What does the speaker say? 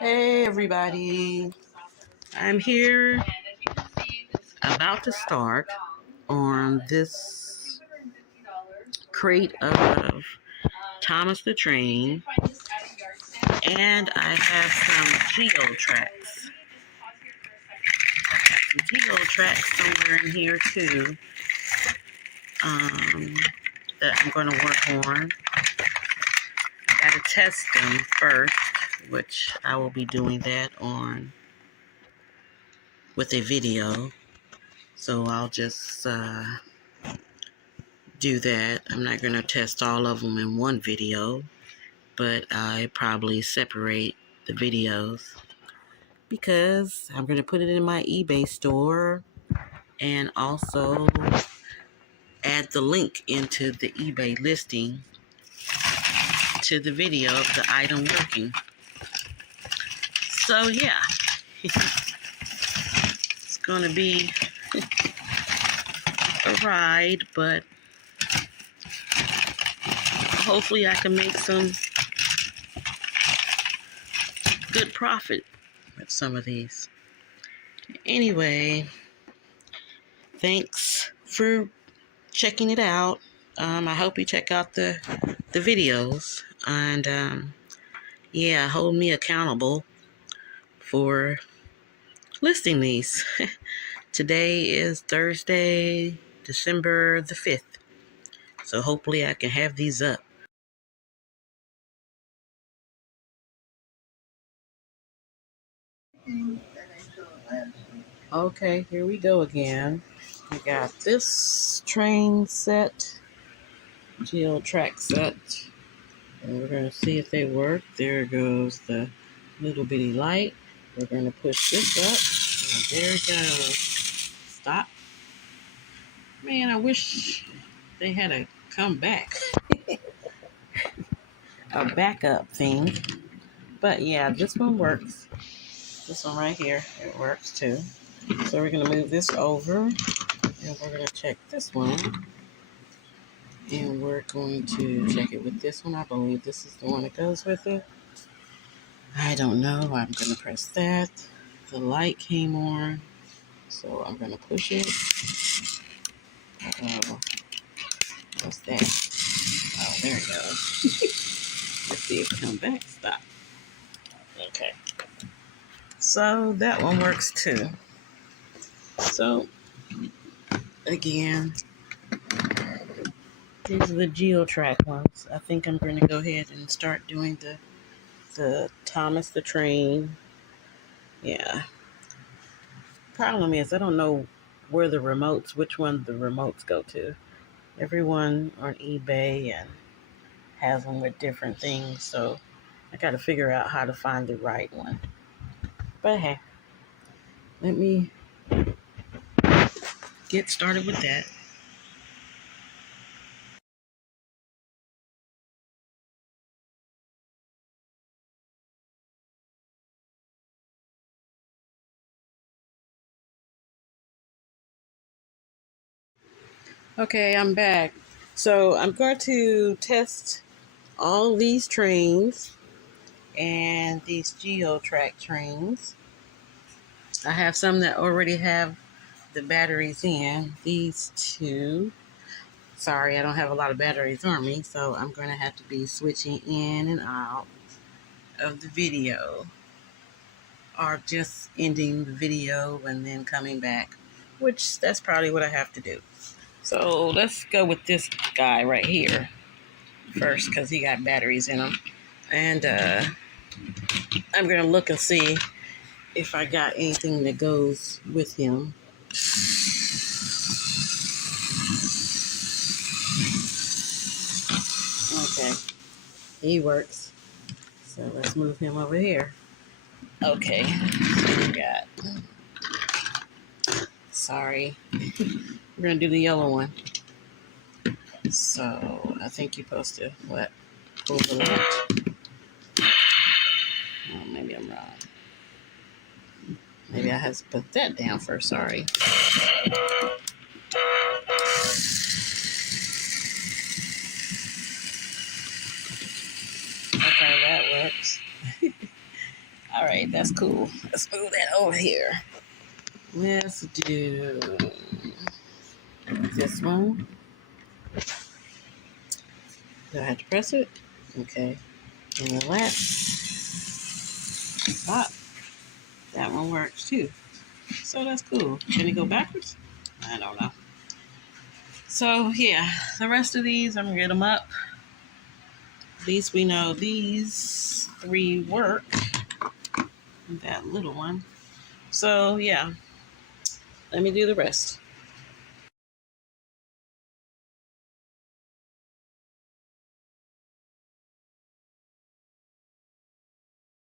Hey everybody, I'm here about to start on this crate of Thomas the Train, and I have some geo tracks. Geo tracks somewhere in here too that I'm going to work on. I got to test them first, which I will be doing that on with a video. So I'll just do that. I'm not going to test all of them in one video, but I probably separate the videos because I'm going to put it in my eBay store and also add the link into the eBay listing to the video of the item working. So yeah, it's going to be a ride, but hopefully I can make some good profit with some of these. Anyway, thanks for checking it out. I hope you check out the videos, and yeah, hold me accountable for listing these. Today is Thursday, December the 5th, so hopefully I can have these up. Okay, here we go again. I got this train set, geo track set, and we're going to see if they work. There goes the little bitty light. We're going to push this up, and there it goes. Stop. Man, I wish they had a come back, a backup thing. But yeah, this one works. This one right here, it works too. So we're going to move this over, and we're going to check this one. And we're going to check it with this one. I believe this is the one that goes with it. I don't know. I'm going to press that. The light came on, so I'm going to push it. What's that? Oh, there it goes. Let's see if it comes back. Stop. Okay. So that one works too. So, again, these are the GeoTrack ones. I think I'm going to go ahead and start doing the Thomas the Train. Yeah. Problem is, I don't know where the remotes, which one the remotes go to. Everyone on eBay and has them with different things, so I got to figure out how to find the right one. But hey, let me get started with that. Okay, I'm back. So I'm going to test all these trains and these GeoTrack trains. I have some that already have the batteries in. These two. Sorry, I don't have a lot of batteries on me, so I'm going to have to be switching in and out of the video, or just ending the video and then coming back, which that's probably what I have to do. So let's go with this guy right here first, because he got batteries in him. And I'm going to look and see if I got anything that goes with him. Okay, he works. So let's move him over here. Okay, we got... Sorry. We're going to do the yellow one. So I think you're supposed to, what? Pull the left. Oh, maybe I'm wrong. Maybe I have to put that down first. Sorry. Okay, that works. All right, that's cool. Let's move that over here. Let's do this one. Do I have to press it? Okay. And the last. Ah, that one works too. So that's cool. Can it go backwards? I don't know. So yeah, the rest of these, I'm gonna get them up. At least we know these 3 work. That little one. So yeah, let me do the rest.